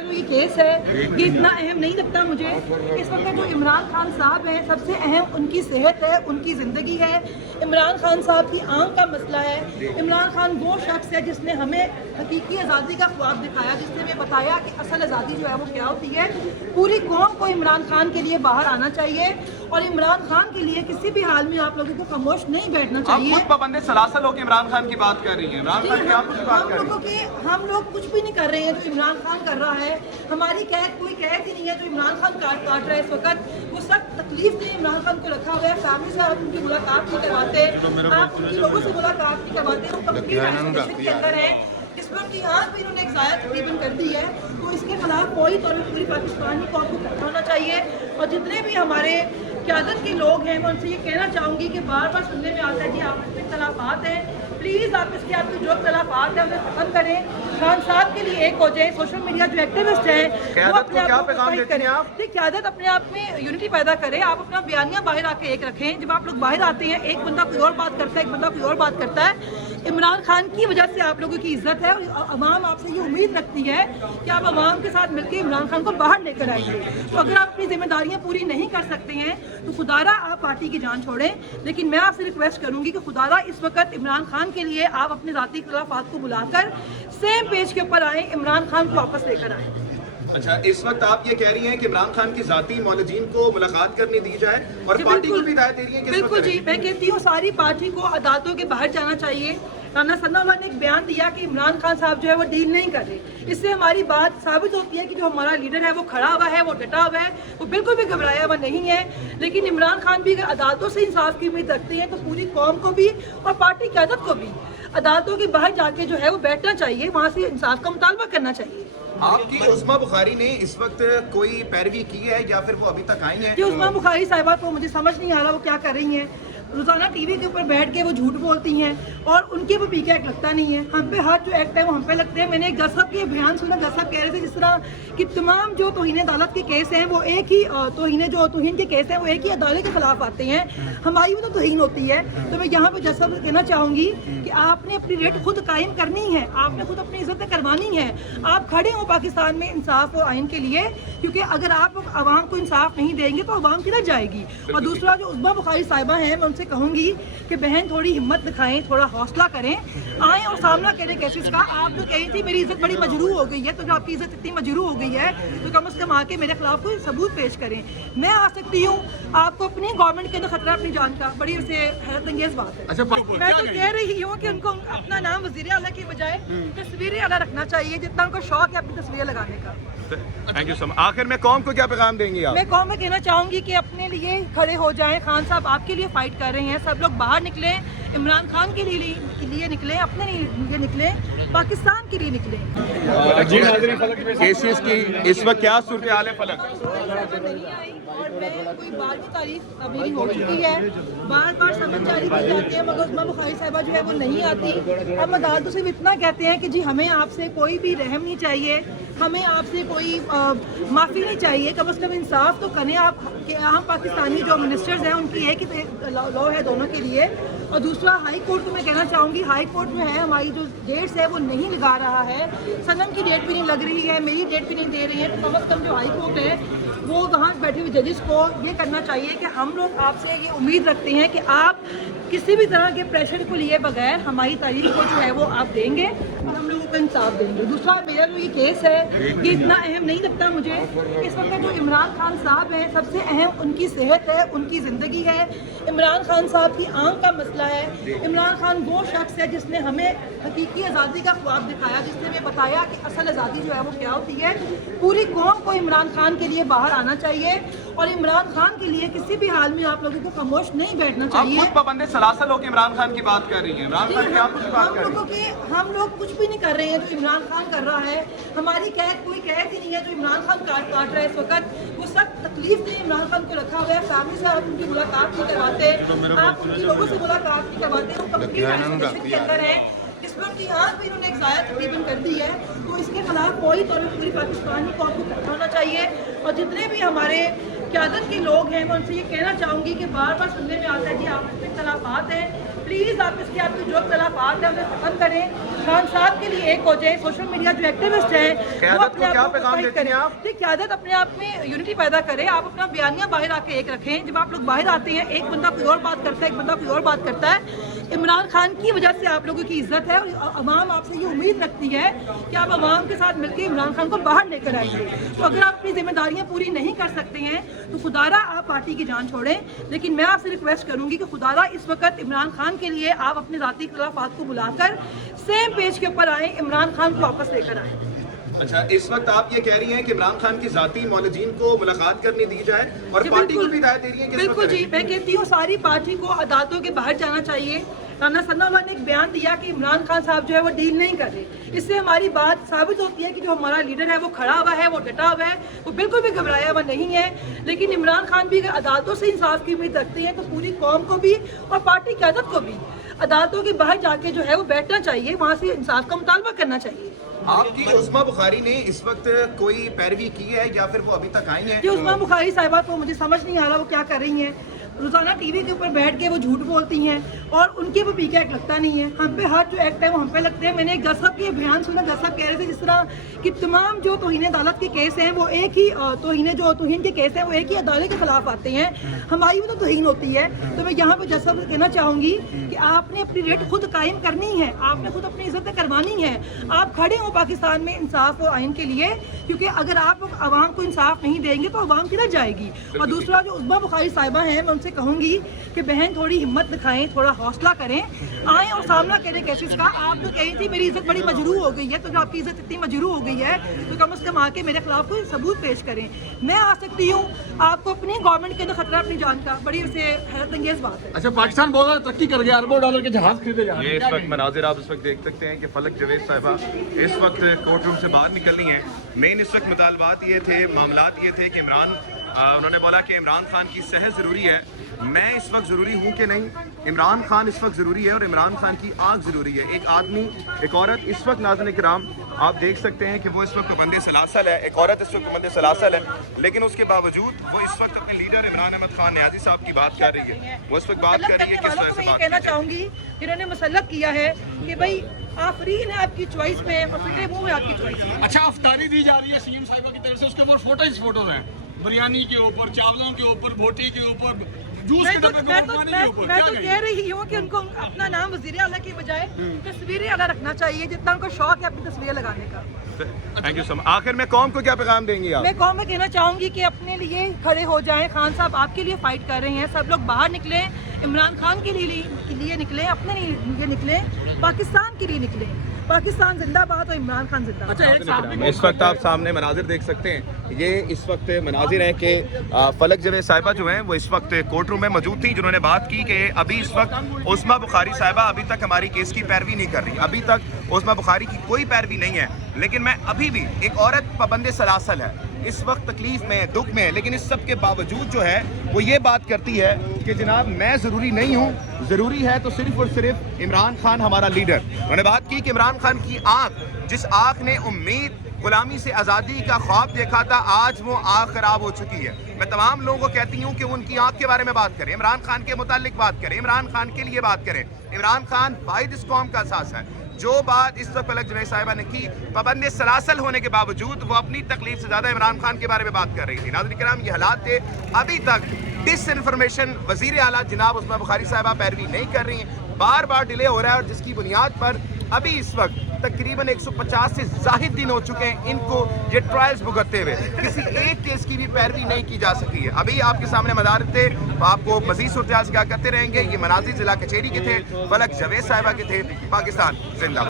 मेरा जो ये केस है ये इतना अहम नहीं लगता मुझे। इस वक्त जो इमरान खान साहब हैं सबसे अहम उनकी सेहत है, उनकी ज़िंदगी है। इमरान खान साहब की आंख का मसला है। इमरान खान वो शख्स है जिसने हमें हकीकी आज़ादी का ख्वाब दिखाया, जिसने हमें बताया कि असल आज़ादी जो है वो क्या होती है। पूरी कौम को इमरान खान के लिए बाहर आना चाहिए और इमरान खान के लिए किसी भी हाल में आप लोगों को खामोश नहीं बैठना चाहिए। आप खुद पाबंद सलासल होकर इमरान खान की बात कर रही हैं। इमरान खान की आप कुछ बात कर रही हैं। हम लोग कुछ भी नहीं कर रहे हैं जो इमरान खान कर रहा है। हमारी कैद कोई कैद ही नहीं है जो इमरान खान काट रहा है इस वक्त। वो सख्त तकलीफ में इमरान खान को रखा हुआ है। फैमिली से आप उनकी मुलाकात नहीं करवाते, आप उनकी लोगों से मुलाकात नहीं करवाते। वो कंप्लीट आइसोलेशन के अंदर है। इस पर उनकी आँख भी इन्होंने एक ज़ाया तकरीबन कर दी है। तो इसके खिलाफ फौरी तौर पर पूरी पाकिस्तानी कौम को इकट्ठा होना चाहिए। और जितने भी हमारे क़यादत के लोग हैं मैं उनसे ये कहना चाहूँगी कि बार बार सुनने में आता है कि आपस में इख्तलाफात हैं, प्लीज़ आप इसके आपकी जो इख्तलाफात हैं उन्हें ख़त्म करें। खान साहब के लिए एक हो जाए। सोशल मीडिया जो एक्टिविस्ट हैं वो अपने आप को फाइट करें। क़यादत अपने आप में यूनिटी पैदा करें। आप अपना बयानिया बाहर आके एक रखें। जब आप लोग बाहर आते हैं एक बंदा कोई और बात करता है, एक बंदा कोई और बात करता है। इमरान खान की वजह से आप लोगों की इज्जत है और अवाम आपसे ये उम्मीद रखती है कि आप अवाम के साथ मिलकर इमरान खान को बाहर लेकर आएंगे। तो अगर आप अपनी जिम्मेदारियां पूरी नहीं कर सकते हैं तो खुदारा आप पार्टी की जान छोड़ें। लेकिन मैं आपसे रिक्वेस्ट करूंगी कि खुदारा इस वक्त इमरान खान के लिए आप अपने ज़ाती इख्तिलाफात को बुलाकर सेम पेज के ऊपर आएँ, इमरान खान को वापस लेकर आएँ। अच्छा, इस वक्त आप ये कह रही हैं कि इमरान खान की जाती मौलजीन को मुलाकात करने दी जाए और पार्टी को भी हिदायत दे रही है कि बिल्कुल जी, मैं कहती हूँ सारी पार्टी को अदालतों के बाहर जाना चाहिए। राना सन्नाल्लाह ने एक बयान दिया कि इमरान खान साहब जो है वो डील नहीं कर रहे। इससे हमारी बात साबित होती है कि जो हमारा लीडर है वो खड़ा हुआ है, वो डटा हुआ है, वो बिल्कुल भी घबराया हुआ नहीं है। लेकिन इमरान खान भी अगर अदालतों से इंसाफ की उम्मीद रखते हैं तो पूरी कौम को भी और पार्टी क़यादत को भी अदालतों के बाहर जाके जो है वो बैठना चाहिए, वहाँ से इंसाफ का मुतालबा करना चाहिए। आपकी उस्मा बुखारी ने इस वक्त कोई पैरवी की है या फिर वो अभी तक आई है? कि उस्मा बुखारी साहिबा को मुझे समझ नहीं आ रहा वो क्या कर रही हैं। रोज़ाना टीवी के ऊपर बैठ के वो झूठ बोलती हैं और उनके वो पीके एक्ट लगता नहीं है। हम पे हर जो एक्ट है वो हम पे लगते हैं। मैंने एक गसब के बयान सुना, गसब कह रहे थे जिस तरह कि तमाम जो तौहीन अदालत के केस हैं वो एक ही तौहीन के केस हैं वो एक ही अदालत के खिलाफ आते हैं। हमारी भी तो तौहीन होती है। तो मैं यहाँ पे गसब कहना चाहूँगी कि आपने अपनी रेट खुद कायम करनी है, आपने खुद अपनी इज्जतें करवानी है। आप खड़े हो पाकिस्तान में इंसाफ और आइन के लिए, क्योंकि अगर आप आवाम को इंसाफ नहीं देंगे तो आवाम किधर जाएगी। और दूसरा जो उस्मा बुखारी साहिबा हैं मैं उनसे कहूँगी कि बहन थोड़ी हिम्मत दिखाएं, थोड़ा हौसला करें, आएँ और सामना करें केसेस का। आप जो कही थी मेरी इज्जत बड़ी मजरूह हो गई है, तो जो आपकी इज्जत इतनी मजरूह हो गई है तो कम से कम आके मेरे खिलाफ कोई सबूत पेश करें। मैं आ सकती हूँ, आपको अपनी गवर्नमेंट के अंदर खतरा अपनी जान का, बड़ी उसे हैरत अंगेज बात है। अच्छा, मैं तो कह रही हूँ कि उनको अपना नाम वज़ीर आला की बजाय तस्वीर आला रखना चाहिए, जितना उनको शौक है अपनी तस्वीरें लगाने का। Thank you so much. आखिर में कौम को क्या पैगाम देंगी आप? मैं कौम में कहना चाहूँगी कि अपने लिए खड़े हो जाएं। खान साहब आपके लिए फाइट कर रहे हैं, सब लोग बाहर निकलें, इमरान खान के लिए निकलें, अपने लिए निकलें, पाकिस्तान के लिए निकलें। केसेस की इस वक्त क्या सूरत हाल है फलक? और मैं कोई 12वीं तारीख मेरी हो चुकी है, बार बार समझ जारी की जाती है मगर उस्मा बुखारी साहिबा जो है वो नहीं आती। हम अदालतों से भी इतना कहते हैं कि जी हमें आपसे कोई भी रहम नहीं चाहिए, हमें आपसे कोई माफ़ी नहीं चाहिए, कम से कम इंसाफ तो करें आप कि हम पाकिस्तानी जो मिनिस्टर्स हैं उनकी एक ही लॉ है दोनों के लिए। और दूसरा हाई कोर्ट को मैं कहना चाहूँगी, हाई कोर्ट जो है हमारी जो डेट्स है वो नहीं लगा रहा है। सनम की डेट भी नहीं लग रही है, मेरी डेट भी नहीं दे रही है। तो कम से कम जो हाई कोर्ट है वो वहाँ बैठे हुए जजेस को ये करना चाहिए कि हम लोग आपसे ये उम्मीद रखते हैं कि आप किसी भी तरह के प्रेशर को लिए बगैर हमारी तारीख को जो है वो आप देंगे और हम लोगों को इंसाफ देंगे। दूसरा मेरा जो ये केस है ये इतना अहम नहीं लगता मुझे। इस वक्त जो इमरान खान साहब हैं सबसे अहम उनकी सेहत है, उनकी ज़िंदगी है। इमरान खान साहब की आंख का मसला है। इमरान खान वो शख्स है जिसने हमें हकीकी आज़ादी का ख्वाब दिखाया, जिसने हमें बताया कि असल आज़ादी जो है वो क्या होती है। पूरी कौम को इमरान खान के लिए बाहर आना चाहिए और इमरान खान के लिए किसी भी हाल में आप लोगों को खामोश नहीं बैठना चाहिए। आप खुद पाबंद सलासल होकर इमरान खान की बात कर रही हैं। इमरान खान की आप कुछ बात कर रही हैं। हम लोग कुछ भी नहीं कर रहे हैं जो इमरान खान कर रहा है। हमारी कैद कोई कैद ही नहीं है जो इमरान खान काट रहा है इस वक्त। वो सख्त तकलीफ में इमरान खान को रखा हुआ है। फैमिली से आप उनकी मुलाकात नहीं करवाते, आप उनकी लोगों से मुलाकात नहीं करवाते। वो कंप्लीट आइसोलेशन के अंदर है। इस पर उनकी आँख भी इन्होंने एक ज़ाया तकरीबन कर दी है। तो इसके खिलाफ फौरी तौर पर पूरी पाकिस्तानी कौम को इकट्ठा होना चाहिए। और जितने भी हमारे क़यादत के लोग हैं मैं उनसे ये कहना चाहूँगी कि बार बार सुनने में आता है कि आपस में इख्तलाफात हैं, प्लीज़ आप इसके आपकी जो इख्तलाफात है उन्हें ख़त्म करें, खान साहब के लिए एक हो जाए। सोशल मीडिया जो एक्टिविस्ट है वो अपने आप को फाइट करें। देखिए क़यादत अपने आप में यूनिटी पैदा करे। आप अपना बयानिया बाहर आके एक रखें। जब आप लोग बाहर आते हैं एक बंदा कोई और बात करता है, एक बंदा कोई और बात करता है। इमरान खान की वजह से आप लोगों की इज्जत है और अवाम आपसे ये उम्मीद रखती है कि आप अवाम के साथ मिलकर इमरान खान को बाहर लेकर आएंगे। तो अगर आप अपनी जिम्मेदारियां पूरी नहीं कर सकते हैं तो खुदारा आप पार्टी की जान छोड़ें। लेकिन मैं आपसे रिक्वेस्ट करूंगी कि खुदारा इस वक्त इमरान खान के लिए आप अपने ज़ाती इख्तिलाफात को बुलाकर सेम पेज के ऊपर आएँ, इमरान खान को वापस लेकर आएँ। अच्छा, इस वक्त आप ये कह रही हैं कि इमरान खान की जाती मौलजीन को मुलाकात करने दी जाए और पार्टी को भी हिदायत दे रही है कि बिल्कुल जी, मैं कहती हूँ सारी पार्टी को अदालतों के बाहर जाना चाहिए। राना सन्नावाला ने एक बयान दिया कि इमरान खान साहब जो है वो डील नहीं कर रहे। इससे हमारी बात साबित होती है कि जो हमारा लीडर है वो खड़ा हुआ है, वो डटा हुआ है, वो बिल्कुल भी घबराया हुआ नहीं है। लेकिन इमरान खान भी अगर अदालतों से इंसाफ की उम्मीद रखते हैं तो पूरी कौम को भी और पार्टी की क़यादत को भी अदालतों के बाहर जाके जो है वो बैठना चाहिए, वहाँ से इंसाफ का मुतालबा करना चाहिए। आपकी उस्मा बुखारी ने इस वक्त कोई पैरवी की है या फिर वो अभी तक आई हैं? कि उस्मा बुखारी साहिबा को मुझे समझ नहीं आ रहा वो क्या कर रही हैं। रोज़ाना टीवी के ऊपर बैठ के वो झूठ बोलती हैं और उनके वो पीके एक्ट लगता नहीं है। हम पे हर जो एक्ट है वो हम पे लगते हैं। मैंने एक जज साहब के बयान सुना, जज साहब कह रहे थे जिस तरह कि तमाम जो तौहीन अदालत के केस हैं वो एक ही तौहीन के केस हैं वो एक ही अदालत के खिलाफ आते हैं। हमारी भी तो तौहीन होती है। तो मैं यहाँ पर जज साहब से कहना चाहूँगी कि आपने अपनी रेट खुद कायम करनी है, आपने खुद अपनी इज्जत करवानी है। आप खड़े हो पाकिस्तान में इंसाफ और आइन के लिए, क्योंकि अगर आप आवाम को इंसाफ नहीं देंगे तो आवाम किधर जाएगी। और दूसरा जो उस्मा बुखारी साहिबा हैं, मैं उनसे कहूँगी कि बहन थोड़ी हिम्मत दिखाएं, थोड़ा हौसला करें, आएँ और सामना करें केसेस का। आप तो कही थी मेरी इज्जत बड़ी मजरूह हो गई है, तो जब आपकी इज्जत इतनी मजरूह हो गई है तो कम से कम आके मेरे खिलाफ कोई सबूत पेश करें। मैं आ सकती हूँ, आपको अपनी गवर्नमेंट के अंदर खतरा अपनी जान का, बड़ी उसे हैरत अंगेज बात है। अच्छा, पाकिस्तान बहुत ज़्यादा तरक्की कर गया, अरबों डॉलर के जहाज खरीदे जा रहे हैं। ये इस वक्त मनाजिर आप इस वक्त देख सकते हैं कि फलक जवेद साहिबा इस वक्त कोर्ट रूम से बाहर निकलनी है। मेन इस वक्त मुतालबात ये थे, मामलात ये थे कि उन्होंने बोला कि इमरान खान की सेहत ज़रूरी है। मैं इस वक्त ज़रूरी हूँ कि नहीं, इमरान खान इस वक्त ज़रूरी है और इमरान खान की आँख ज़रूरी है। एक आदमी, एक औरत इस वक्त नाज़रीन किराम आप देख सकते हैं कि वो इस वक्त बंदे सलासल है, एक औरत इस वक्त बंदे सलासल है, लेकिन उसके बावजूद वो इस वक्त अपने लीडर इमरान अहमद खान नियाज़ी साहब की बात कर रही है। वो इस वक्त बात कर रही है किस तरह से बात कहना चाहूँगी, इन्होंने मुसल्लत किया है कि भाई आफरीन है आपकी चॉइस में और फिटे मुँह है आपकी चॉइस में। अच्छा, अफ्तारी दी जा रही है सीएम साहिबा की तरफ से, उसके ऊपर फोटोज हैं, बिरयानी के ऊपर, चावलों के ऊपर, बोटी के ऊपर, जूस के ऊपर, मैं तो कह रही हूँ कि उनको अपना नाम वज़ीर आला की बजाय तस्वीरें आला रखना चाहिए, जितना उनको शौक है अपनी तस्वीरें लगाने का। Thank you so much. आखिर में कौम को क्या पैगाम देंगी आप? मैं कौम में कहना चाहूँगी कि अपने लिए खड़े हो जाएं। खान साहब आपके लिए फाइट कर रहे हैं, सब लोग बाहर निकलें, इमरान खान के लिए निकलें, अपने लिए निकलें, पाकिस्तान के लिए निकलें। पाकिस्तान जिंदाबाद और इमरान खान जिंदाबाद। इस वक्त आप सामने मनाजिर देख सकते हैं, ये इस वक्त मनाजिर हैं कि फलक जवेद साहिबा जो हैं वो इस वक्त कोर्ट रूम में मौजूद थी, जिन्होंने बात की कि अभी इस वक्त उस्मा बुखारी साहिबा अभी तक हमारी केस की पैरवी नहीं कर रही, अभी तक उस्मा बुखारी की कोई पैरवी नहीं है। लेकिन मैं अभी भी, एक औरत पाबंदे सलासल है, इस वक्त तकलीफ में, दुख में, लेकिन इस सब के बावजूद जो है वो ये बात करती है कि जनाब मैं ज़रूरी नहीं हूँ, ज़रूरी है तो सिर्फ और सिर्फ इमरान खान हमारा लीडर। उन्होंने बात की कि इमरान खान की आँख, जिस आँख ने उम्मीद गुलामी से आज़ादी का ख्वाब देखा था, आज वो आँख खराब हो चुकी है। मैं तमाम लोगों को कहती हूँ कि उनकी आँख के बारे में बात करें, इमरान खान के मुतालिक बात करें, इमरान खान के लिए बात करें। इमरान खान वाहिद इस कौम का असास है। जो बात इस वक्त फलक जवेद साहिबा ने की, पाबंदे सलासल होने के बावजूद वो अपनी तकलीफ से ज़्यादा इमरान खान के बारे में बात कर रही थी। नाज़रीन किराम, ये हालात थे। अभी तक डिस इन्फॉर्मेशन वज़ीर आला जनाब उस्मा बुखारी साहिबा पैरवी नहीं कर रही हैं, बार बार डिले हो रहा है, और जिसकी बुनियाद पर अभी इस वक्त तकरीबन 150 से ज़ाहिद दिन हो चुके हैं इनको ये ट्रायल्स भुगतते हुए, किसी एक केस की भी पैरवी नहीं की जा सकी है। अभी आपके सामने मदार थे, आपको मज़ीद सूरत हाल से क्या करते रहेंगे। ये मनाजिर जिला कचहरी के थे, फलक जवेद साहिबा के थे। पाकिस्तान जिंदाबाद।